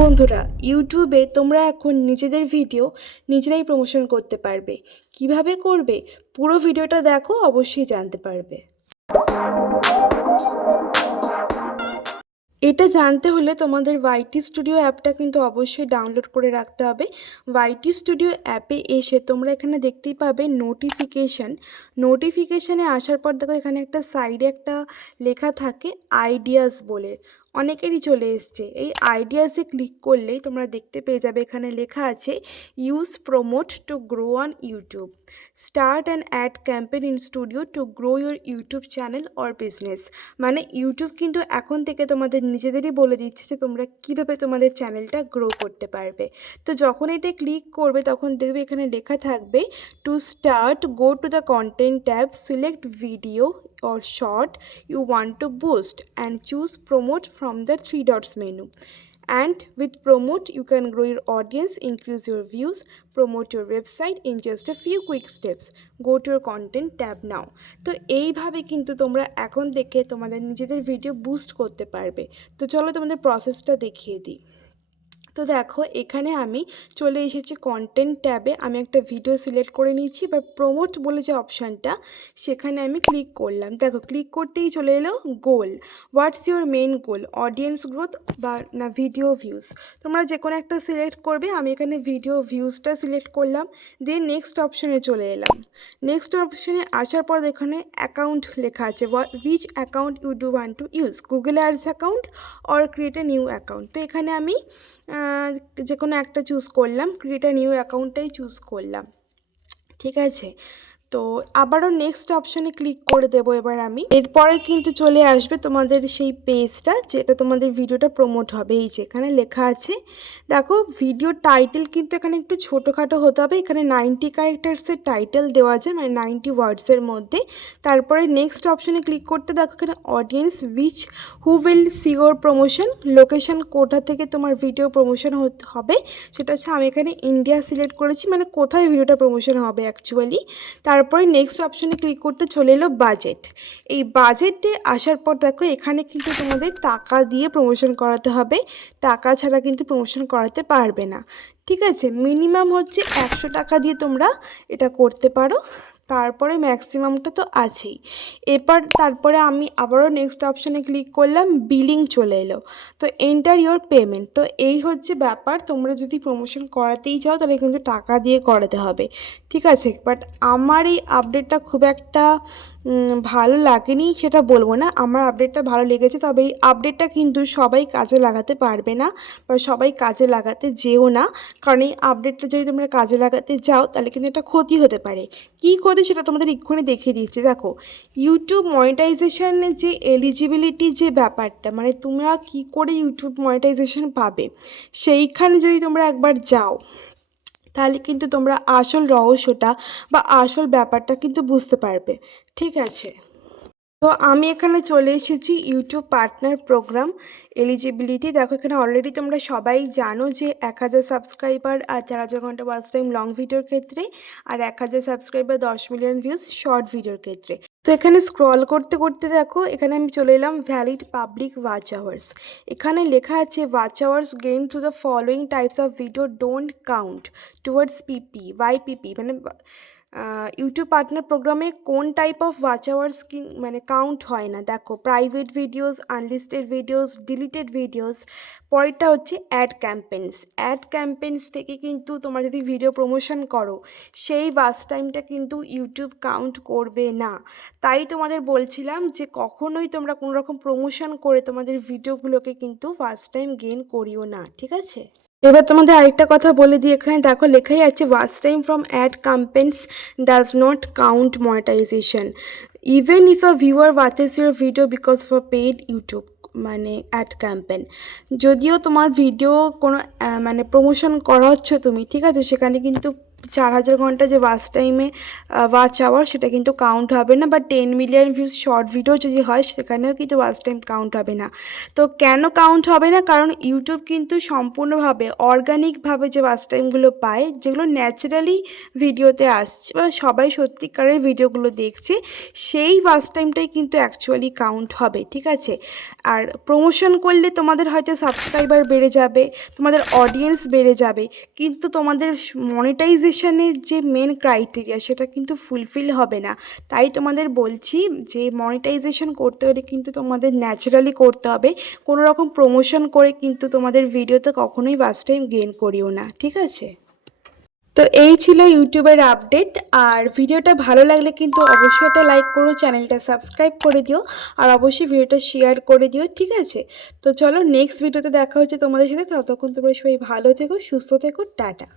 বন্ধুরা, ইউটিউবে তোমরা এখন নিজেদের ভিডিও নিজেরাই প্রমোশন করতে পারবে। কিভাবে করবে? পুরো ভিডিওটা দেখো, অবশ্যই জানতে পারবে। এটা জানতে হলে তোমাদের ওয়াইটি স্টুডিও অ্যাপটা কিন্তু অবশ্যই ডাউনলোড করে রাখতে হবে। ওয়াইটি স্টুডিও অ্যাপে এসে তোমরা এখানে দেখতেই পাবে নোটিফিকেশানে আসার পর দেখো এখানে একটা সাইডে একটা লেখা থাকে আইডিয়াস বলে, অনেকেরই চলে এসছে। এই আইডিয়াসে ক্লিক করলেই তোমরা দেখতে পেয়ে যাবে এখানে লেখা আছে use promote to grow on YouTube, start and ad campaign in studio to grow your YouTube channel or business. মানে ইউটিউব কিন্তু এখন থেকে তোমাদের নিজেদেরই বলে দিচ্ছে যে তোমরা কীভাবে তোমাদের চ্যানেলটা গ্রো করতে পারবে। তো যখন এটা ক্লিক করবে তখন দেখবে এখানে লেখা থাকবে to start go to the content tab, select video or short you want to boost and choose promote from the three dots menu. And with promote you can grow your audience, increase your views, promote your website in just a few quick steps. Go to your content tab now. তো এইভাবে কিন্তু তোমরা এখন থেকে তোমাদের নিজেদের video boost করতে পারবে। তো চলো তোমাদের প্রসেসটা দেখিয়ে দিই। তো দেখো এখানে আমি চলে এসেছি কন্টেন্ট ট্যাবে, আমি একটা ভিডিও সিলেক্ট করে নিয়েছি। এবার প্রমোট বলে যে অপশানটা সেখানে আমি ক্লিক করলাম। দেখো ক্লিক করতেই চলে এলো goal, what's your main goal, audience growth বা না ভিডিও ভিউজ। তোমরা যে কোনো একটা সিলেক্ট করবে, আমি এখানে ভিডিও ভিউজটা সিলেক্ট করলাম। দিয়ে নেক্সট অপশানে চলে এলাম। নেক্সট অপশানে আসার পর এখানে অ্যাকাউন্ট লেখা আছে, which account you do want to use, Google ads account or create a new account. তো এখানে আমি যে কোনো একটা চুজ করলাম, ক্রিয়েট আ নিউ অ্যাকাউন্টটাই চুজ করলাম। ঠিক আছে, তো আবারও নেক্সট অপশানে ক্লিক করে দেবো এবার আমি। এরপরে কিন্তু চলে আসবে তোমাদের সেই পেজটা যেটা তোমাদের ভিডিওটা প্রমোট হবে। এই যে এখানে লেখা আছে, দেখো ভিডিও টাইটেল কিন্তু এখানে একটু ছোটোখাটো হতে হবে। এখানে 90 ক্যারেক্টার্সের টাইটেল দেওয়া যায়, মানে 90 ওয়ার্ডসের মধ্যে। তারপরে নেক্সট অপশানে ক্লিক করতে দেখো এখানে audience who will see your promotion, location কোথা থেকে তোমার ভিডিও প্রমোশন হবে সেটা হচ্ছে আমি এখানে ইন্ডিয়া সিলেক্ট করেছি, মানে কোথায় ভিডিওটা প্রমোশন হবে অ্যাকচুয়ালি। তারপরে নেক্সট অপশানে ক্লিক করতে চলে এলো বাজেট। এই বাজেটে আসার পর দেখো এখানে কিন্তু তোমাদের টাকা দিয়ে প্রমোশন করাতে হবে, টাকা ছাড়া কিন্তু প্রমোশন করাতে পারবে না। ঠিক আছে, মিনিমাম হচ্ছে 100 টাকা দিয়ে তোমরা এটা করতে পারো, তারপরে ম্যাক্সিমামটা তো আছেই। তারপরে আমি আবারও নেক্সট অপশানে ক্লিক করলাম, বিলিং চলে এলো। তো এন্টার ইওর পেমেন্ট। তো এই হচ্ছে ব্যাপার, তোমরা যদি প্রমোশন করাতেই চাও তাহলে কিন্তু টাকা দিয়ে করাতে হবে। ঠিক আছে, বাট আমার এই আপডেটটা খুব একটা ভালো লাগেনি সেটা বলবো না, আমার আপডেটটা ভালো লেগেছে। তবে এই আপডেটটা কিন্তু সবাই কাজে লাগাতে পারবে না বা সবাই কাজে লাগাতে যেও না, কারণ এই আপডেটটা যদি তোমরা কাজে লাগাতে যাও তাহলে কিন্তু একটা ক্ষতি হতে পারে। কী ক্ষতি সেটা তোমাদের এক্ষুনি দেখিয়ে দিচ্ছি। দেখো ইউটিউব মনিটাইজেশনের যে এলিজিবিলিটি যে ব্যাপারটা, মানে তোমরা কি করে ইউটিউব মনিটাইজেশন পাবে, সেইখানে যদি তোমরা একবার যাও তাহলে কিন্তু তোমরা আসল রহস্যটা বা আসল ব্যাপারটা কিন্তু বুঝতে পারবে। ঠিক আছে, তো আমি এখানে চলে এসেছি ইউটিউব পার্টনার প্রোগ্রাম এলিজিবিলিটি। দেখো এখানে অলরেডি তোমরা সবাই জানো যে 1000 সাবস্ক্রাইবার আর 4000 ঘন্টা ওয়াচ টাইম লং ভিডিওর ক্ষেত্রে, আর 1000 সাবস্ক্রাইবার 10 মিলিয়ন ভিউজ শর্ট ভিডিওর ক্ষেত্রে। তো এখানে স্ক্রল করতে করতে দেখো এখানে আমি চলে এলাম ভ্যালিড পাবলিক ওয়াচ আওয়ার্স। এখানে লেখা আছে watch hours gain through the following types of video don't count towards PP YPP, মানে ইউটিউব পার্টনার প্রোগ্রামে কোন টাইপ অফ ওয়াচ আওয়ার্স মানে কাউন্ট হয় না। দেখো private videos, unlisted videos, deleted videos. পরেরটা হচ্ছে অ্যাড ক্যাম্পেইনস থেকে কিন্তু তোমরা যদি ভিডিও প্রমোশন করো সেই ওয়াচ টাইমটা কিন্তু ইউটিউব কাউন্ট করবে না। তাই তোমাদের বলছিলাম যে কখনোই তোমরা কোনো রকম প্রমোশন করে তোমাদের ভিডিওগুলোকে কিন্তু ওয়াচ টাইম গেইন করিও না। ঠিক আছে, এবার তোমাদের আরেকটা কথা বলে দিই, এখানে দেখো লেখাই আছে watch time from ad campaigns does not count monetization even if a viewer watches your video because of paid YouTube মানে অ্যাড ক্যাম্পেইন। যদিও তোমার ভিডিও কোনো মানে প্রমোশন করা হচ্ছে তুমি, ঠিক আছে, সেখানে কিন্তু 4000 ঘন্টা যে ওয়াচ টাইমে ওয়াচ আওয়ার সেটা কিন্তু কাউন্ট হবে না, বা 10 মিলিয়ন ভিউজ শর্ট ভিডিও যদি হয় সেখানেও কিন্তু ওয়াচ টাইম কাউন্ট হবে না। তো কেন কাউন্ট হবে না? কারণ ইউটিউব কিন্তু সম্পূর্ণভাবে অর্গানিকভাবে যে ওয়াচ টাইমগুলো পায়, যেগুলো ন্যাচারালি ভিডিওতে আসছে বা সবাই সত্যিকারের ভিডিওগুলো দেখছে, সেই ওয়াচ টাইমটাই কিন্তু অ্যাকচুয়ালি কাউন্ট হবে, ঠিক আছে? আর প্রমোশন করলে তোমাদের হয়তো সাবস্ক্রাইবার বেড়ে যাবে, তোমাদের অডিয়েন্স বেড়ে যাবে, কিন্তু তোমাদের মনিটাইজেশনের যে মেন ক্রাইটেরিয়া সেটা কিন্তু ফুলফিল হবে না। তাই তোমাদের বলছি যে মনিটাইজেশন করতে হলে কিন্তু তোমাদের ন্যাচারালি করতে হবে, কোনো রকম প্রমোশন করে কিন্তু তোমাদের ভিডিওতে কখনোই ওয়াচ টাইম গেইন করিও না, ঠিক আছে? তো এই ছিল ইউটিউবের আপডেট। আর ভিডিওটা ভালো লাগলে কিন্তু অবশ্যই একটা লাইক করো, চ্যানেলটা সাবস্ক্রাইব করে দিও, আর অবশ্যই ভিডিওটা শেয়ার করে দিও, ঠিক আছে? তো চলো নেক্সট ভিডিওতে দেখা হচ্ছে তোমাদের সাথে। ততক্ষণ তোমরা সবাই ভালো থেকো, সুস্থ থেকো, টাটা।